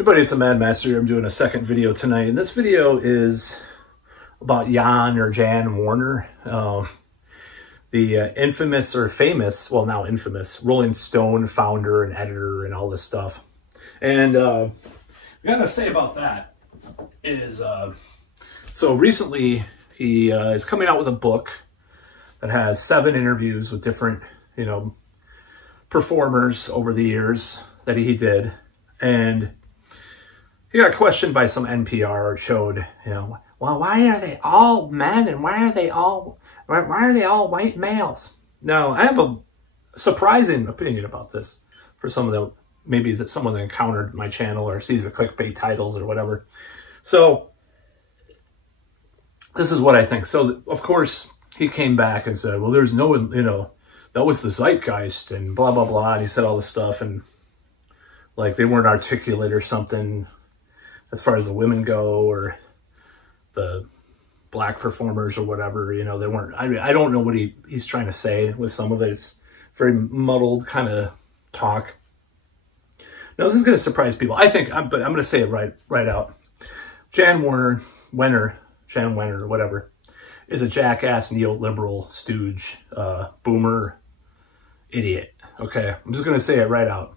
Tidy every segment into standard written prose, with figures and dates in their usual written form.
Everybody, it's the Mad Master. I'm doing a second video tonight, and this video is about Jann or Jann Wenner, the infamous or famous, well now infamous, Rolling Stone founder and editor and all this stuff. And what I gotta say about that is, so recently he is coming out with a book that has 7 interviews with different, performers over the years that he did. And he got questioned by some NPR. It showed, well, why are they all men and why are they all white males? Now, I have a surprising opinion about this for some of the, maybe that someone that encountered my channel or sees the clickbait titles or whatever. So this is what I think. So of course he came back and said, well, there's no, that was the zeitgeist and blah, blah, blah. And he said all this stuff and like they weren't articulate or something as far as the women go or the black performers or whatever, they weren't, I don't know what he's trying to say with some of it. It's very muddled kind of talk. Now this is going to surprise people, I think, but I'm going to say it right out. Jann Wenner, or whatever, is a jackass, neoliberal stooge, boomer, idiot. Okay, I'm just going to say it right out.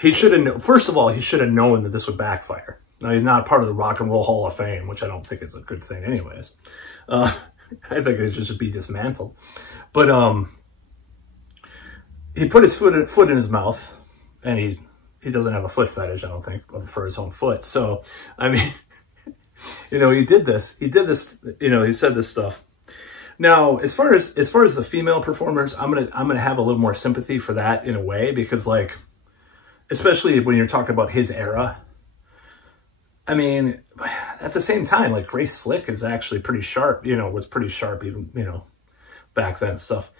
He should have, first of all, he should have known that this would backfire. Now, he's not part of the Rock and Roll Hall of Fame, which I don't think is a good thing anyways. I think it should be dismantled. But he put his foot in his mouth, and he doesn't have a foot fetish, I don't think, for his own foot. So, I mean, he did this. He said this stuff. Now, as far as the female performers, I'm gonna have a little more sympathy for that in a way, because like, especially when you're talking about his era. I mean, at the same time, like Grace Slick is actually pretty sharp, was pretty sharp even, back then and stuff.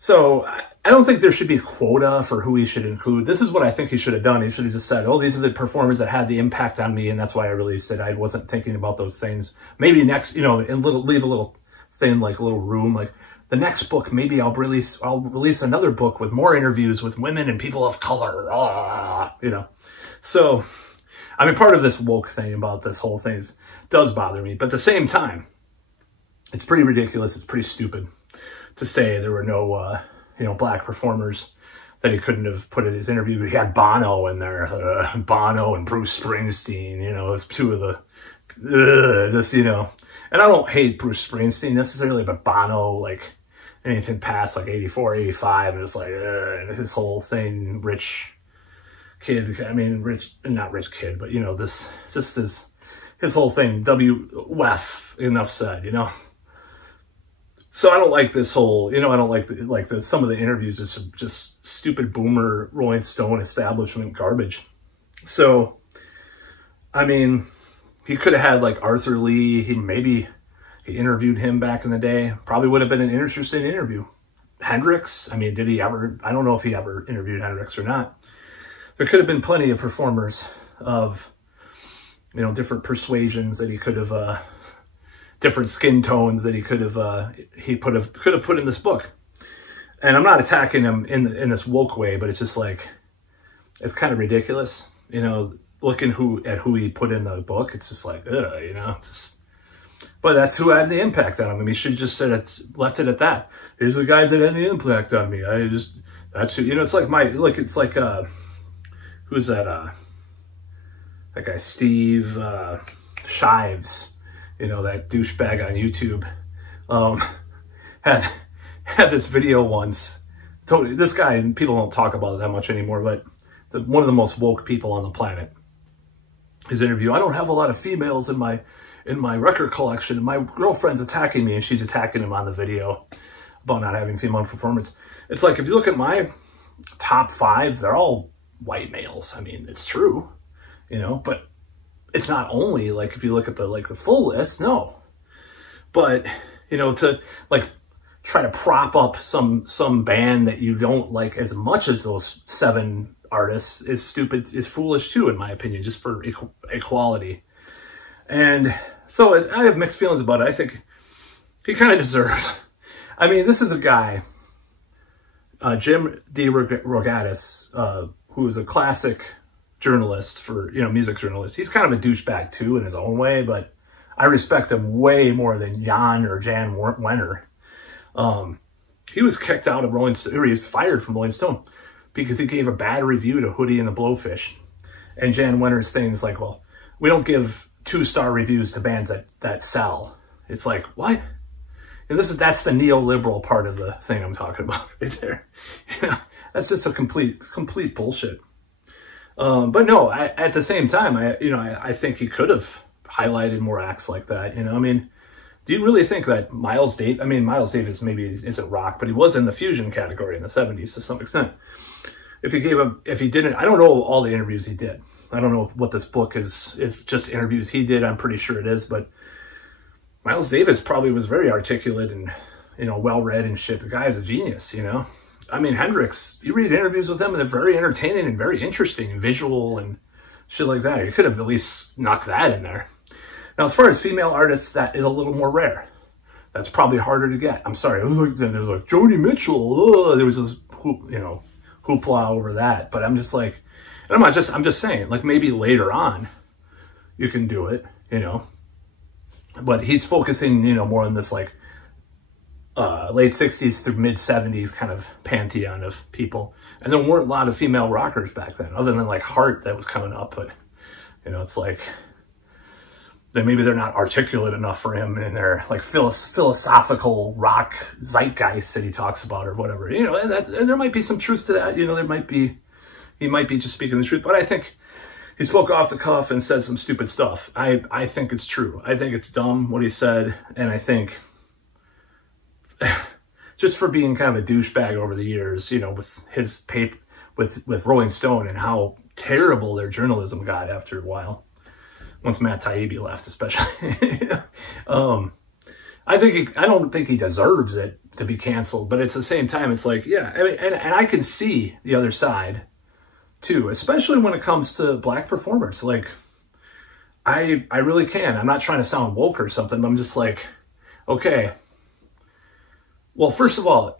So I don't think there should be a quota for who he should include. This is what I think he should have done. He should have just said, oh, these are the performers that had the impact on me. And that's why I released it. I wasn't thinking about those things. Maybe next, and leave a little thing, like a little room, like, the next book, maybe I'll release another book with more interviews with women and people of color, So, I mean, part of this woke thing about this whole thing does bother me. But at the same time, it's pretty ridiculous. It's pretty stupid to say there were no, black performers that he couldn't have put in his interview. He had Bono in there, Bono and Bruce Springsteen, as 2 of the, and I don't hate Bruce Springsteen necessarily, but Bono, like, anything past like 84, 85, and it's like, and his whole thing, rich kid, I mean, not rich kid, but his whole thing, WF, enough said, So I don't like this whole, I don't like some of the interviews is just stupid boomer Rolling Stone establishment garbage. So, I mean, he could have had like Arthur Lee, he interviewed him back in the day. Probably would have been an interesting interview. Hendrix, I mean, did he ever, I don't know if he ever interviewed Hendrix or not. There could have been plenty of performers of, different persuasions that he could have, different skin tones that he could have, could have put in this book. And I'm not attacking him in this woke way, but it's just like, it's kind of ridiculous, looking at who he put in the book. It's just like, it's just, but that's who had the impact on him. I mean, he should just said left it at that. Here's the guys that had the impact on me. That's who, it's like who's that? That guy, Steve Shives, that douchebag on YouTube, had this video once. This guy, and people don't talk about it that much anymore, but one of the most woke people on the planet. His interview, I don't have a lot of females in my record collection, and my girlfriend's attacking me, and she's attacking him on the video about not having female performance. It's like, if you look at my top 5, they're all white males. I mean, it's true, but it's not only, like, if you look at the full list, no. But, to, like, try to prop up some band that you don't like as much as those 7 artists is stupid, is foolish too, in my opinion, just for equality. And so I have mixed feelings about it. I think he kind of deserves. I mean, this is a guy, Jim DeRogatis, who is a classic journalist for, you know, music journalist. He's kind of a douchebag too in his own way, but I respect him way more than Jann or Jann Wenner. He was kicked out of Rolling Stone, or he was fired from Rolling Stone because he gave a bad review to Hootie and the Blowfish. And Jann Wenner's thing is like, well, we don't give 2-star reviews to bands that sell. It's like, what? And that's the neoliberal part of the thing I'm talking about right there. You know, that's just a complete bullshit. But no, at the same time, I think he could have highlighted more acts like that. You know, I mean, do you really think that Miles Davis maybe isn't rock, but he was in the fusion category in the 70s to some extent. If he didn't, I don't know all the interviews he did. I don't know what this book is. If just interviews he did, I'm pretty sure it is. But Miles Davis probably was very articulate and, you know, well-read and shit. The guy is a genius, you know. I mean, Hendrix, you read interviews with him and they're very entertaining and very interesting and visual and shit like that. You could have at least knocked that in there. Now, as far as female artists, that is a little more rare. That's probably harder to get. I'm sorry. There was like Joni Mitchell. There was this, you know, hoopla over that. But I'm just like, and I'm just saying, like, maybe later on you can do it, you know. But he's focusing, you know, more on this like late 60s through mid 70s kind of pantheon of people. And there weren't a lot of female rockers back then, other than like Heart that was coming up. But, you know, it's like, then maybe they're not articulate enough for him in their like philosophical rock zeitgeist that he talks about or whatever, you know. And there might be some truth to that, you know. He might be just speaking the truth, but I think he spoke off the cuff and said some stupid stuff. I think it's true. I think it's dumb what he said, and I think just for being kind of a douchebag over the years, you know, with his paper with Rolling Stone and how terrible their journalism got after a while. Once Matt Taibbi left, especially. I don't think he deserves it to be canceled, but at the same time, it's like, yeah, I mean, and I can see the other side too, especially when it comes to black performers. Like, I really can. I'm not trying to sound woke or something, but I'm just like, okay, well, first of all,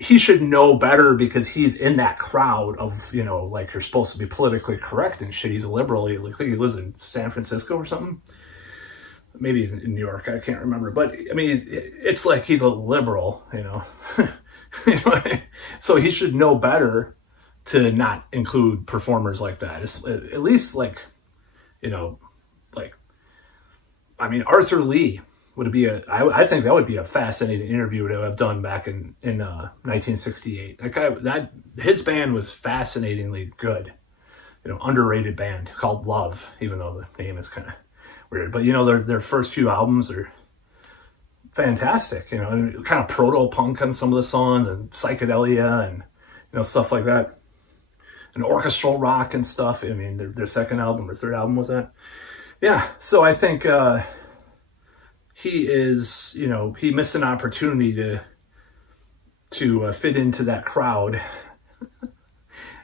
he should know better because he's in that crowd of, you know, like, you're supposed to be politically correct and shit. He's a liberal. I think he lives in San Francisco or something. Maybe he's in New York. I can't remember. But, I mean, it's like he's a liberal, you know. You know, so he should know better to not include performers like that. It's, at least, like, you know, like, I mean, Arthur Lee would be I think that would be a fascinating interview to have done back in 1968. His band was fascinatingly good, you know, underrated band called Love, even though the name is kind of weird. But, you know, their first few albums are fantastic, you know, and kind of proto-punk on some of the songs and psychedelia and, you know, stuff like that. And orchestral rock and stuff. I mean, their second album or third album was that. Yeah, so I think he is, you know, he missed an opportunity to fit into that crowd.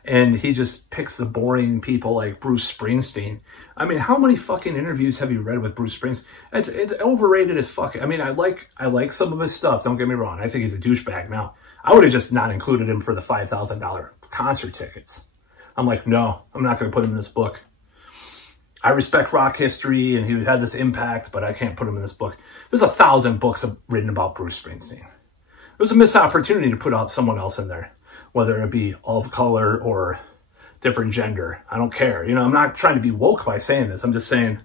And he just picks the boring people like Bruce Springsteen. I mean, how many fucking interviews have you read with Bruce Springsteen? It's overrated as fuck. I mean, I like some of his stuff, don't get me wrong. I think he's a douchebag now. I would have just not included him for the $5,000 concert tickets. I'm like, no, I'm not going to put him in this book. I respect rock history and he had this impact, but I can't put him in this book. There's 1,000 books written about Bruce Springsteen. It was a missed opportunity to put out someone else in there, whether it be of color or different gender. I don't care. You know, I'm not trying to be woke by saying this. I'm just saying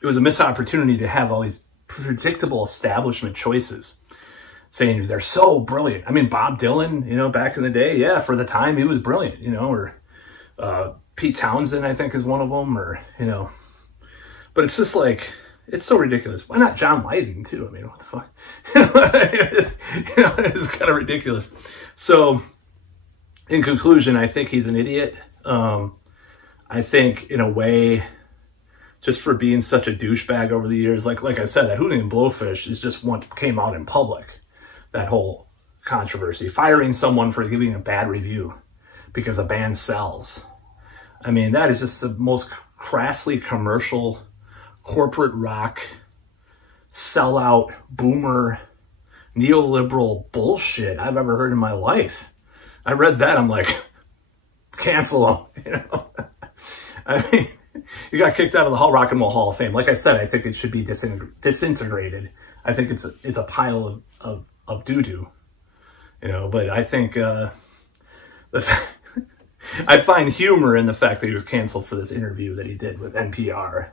it was a missed opportunity to have all these predictable establishment choices saying they're so brilliant. I mean, Bob Dylan, you know, back in the day, yeah, for the time he was brilliant, you know, or Pete Townsend, I think, is one of them, or, you know, but it's just like, it's so ridiculous. Why not John Lydon too? I mean, what the fuck? It's kind of ridiculous. So in conclusion, I think he's an idiot. I think in a way, just for being such a douchebag over the years, like I said, that Hootie and Blowfish is just what came out in public, that whole controversy, firing someone for giving a bad review because a band sells. I mean, that is just the most crassly commercial, corporate rock, sellout, boomer, neoliberal bullshit I've ever heard in my life. I read that, I'm like, cancel them, you know? I mean, he got kicked out of the Rock and Roll Hall of Fame. Like I said, I think it should be disintegrated. I think it's a pile of doo-doo, you know. But I think I find humor in the fact that he was canceled for this interview that he did with NPR,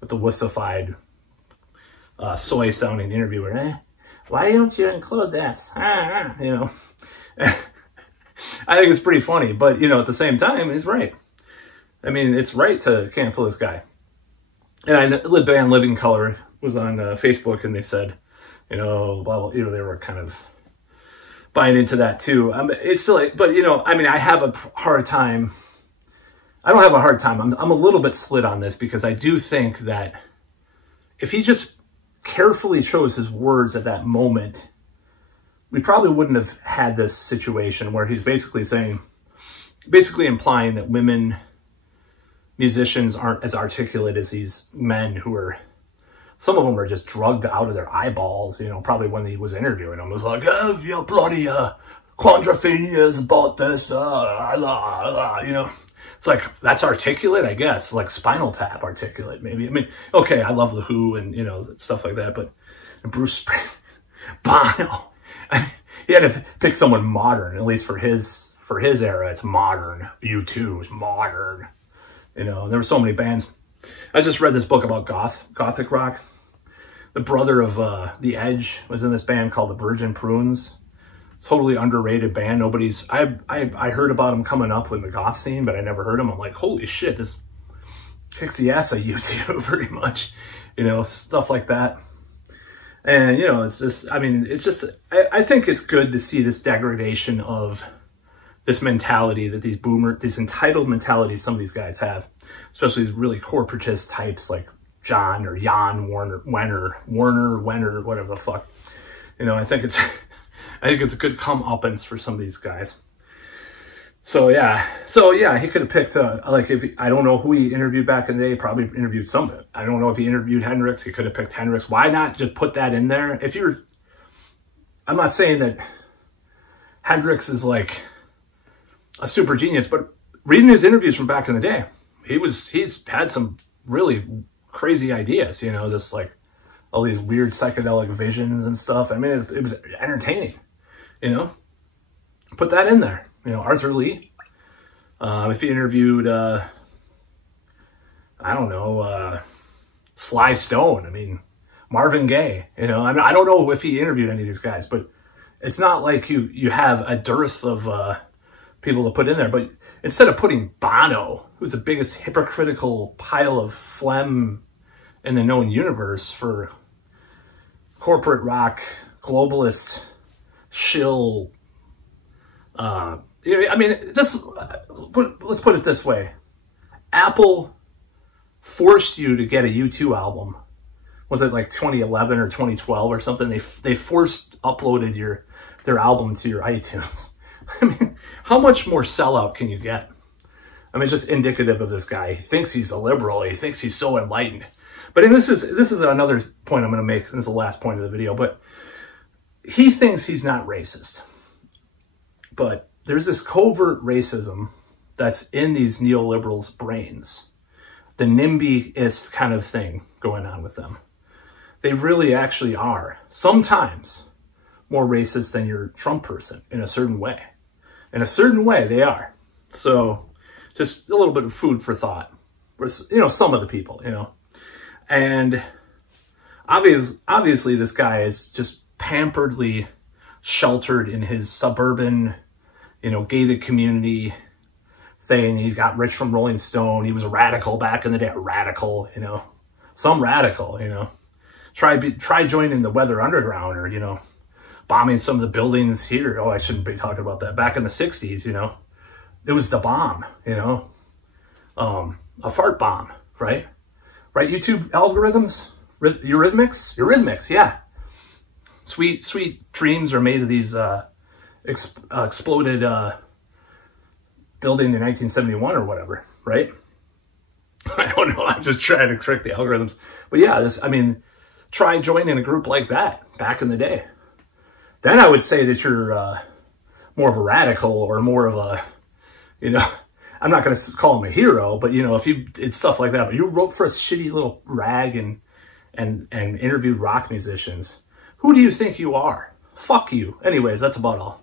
with the wussified, soy-sounding interviewer. Why don't you include this? You know, I think it's pretty funny, but, you know, at the same time, he's right. I mean, it's right to cancel this guy. And the band Living Color was on Facebook, and they said, you know, well, you know, they were kind of buying into that too. It's still like, but, you know, I mean, I have a hard time. I don't have a hard time. I'm a little bit split on this, because I do think that if he just carefully chose his words at that moment, we probably wouldn't have had this situation where he's basically implying that women musicians aren't as articulate as these men who are, some of them are just drugged out of their eyeballs, you know, probably when he was interviewing them. It was like, oh, you bloody quadrophenias about this, you know. It's like, that's articulate, I guess. Like Spinal Tap articulate, maybe. I mean, okay, I love The Who and, you know, stuff like that, but Bruce Bono, he had to pick someone modern, at least for his era. It's modern. U2 is modern. You know, there were so many bands. I just read this book about gothic rock. The brother of The Edge was in this band called the Virgin Prunes. Totally underrated band. I heard about him coming up in the goth scene, but I never heard him. I'm like, holy shit, this kicks the ass of U2 pretty much. You know, stuff like that. And, you know, it's just, I mean, it's just, I think it's good to see this degradation of this mentality that these entitled mentalities some of these guys have, especially these really corporatist types like Jann or Jann, Wenner, whatever the fuck. You know, I think it's a good comeuppance for some of these guys. So yeah, he could have picked like, I don't know who he interviewed back in the day. Probably interviewed someone. I don't know if he interviewed Hendrix. He could have picked Hendrix. Why not just put that in there? I'm not saying that Hendrix is like a super genius, but reading his interviews from back in the day, he's had some really crazy ideas, you know, just like all these weird psychedelic visions and stuff. I mean, it was entertaining, you know. Put that in there, you know. Arthur Lee, if he interviewed, I don't know, Sly Stone. I mean, Marvin Gaye, you know. I mean, I don't know if he interviewed any of these guys, but it's not like you have a dearth of people to put in there. But instead of putting Bono, who's the biggest hypocritical pile of phlegm in the known universe for corporate rock, globalist, shill, I mean, just let's put it this way. Apple forced you to get a U2 album. Was it like 2011 or 2012 or something? They forced uploaded their album to your iTunes. I mean, how much more sellout can you get? I mean, just indicative of this guy. He thinks he's a liberal. He thinks he's so enlightened. But this is another point I'm going to make. This is the last point of the video. But he thinks he's not racist. But there's this covert racism that's in these neoliberals' brains. The NIMBY-ist kind of thing going on with them. They really actually are sometimes more racist than your Trump person in a certain way. In a certain way, they are. So just a little bit of food for thought. You know, some of the people, you know. And obviously this guy is just pamperedly sheltered in his suburban, you know, gated community thing. He got rich from Rolling Stone. He was a radical back in the day. Radical, you know. Some radical, you know. Try joining the Weather Underground, or, you know, bombing some of the buildings here. Oh, I shouldn't be talking about that. Back in the 60s, you know. It was the bomb, you know. A fart bomb, right? Right, YouTube algorithms? Eurythmics, yeah. Sweet dreams are made of these exploded building in 1971 or whatever, right? I don't know, I'm just trying to trick the algorithms. But yeah, try joining a group like that back in the day. Then I would say that you're more of a radical, or more of a, you know, I'm not going to call him a hero, but you know, if you did stuff like that, but you wrote for a shitty little rag and interviewed rock musicians, who do you think you are? Fuck you. Anyways, that's about all.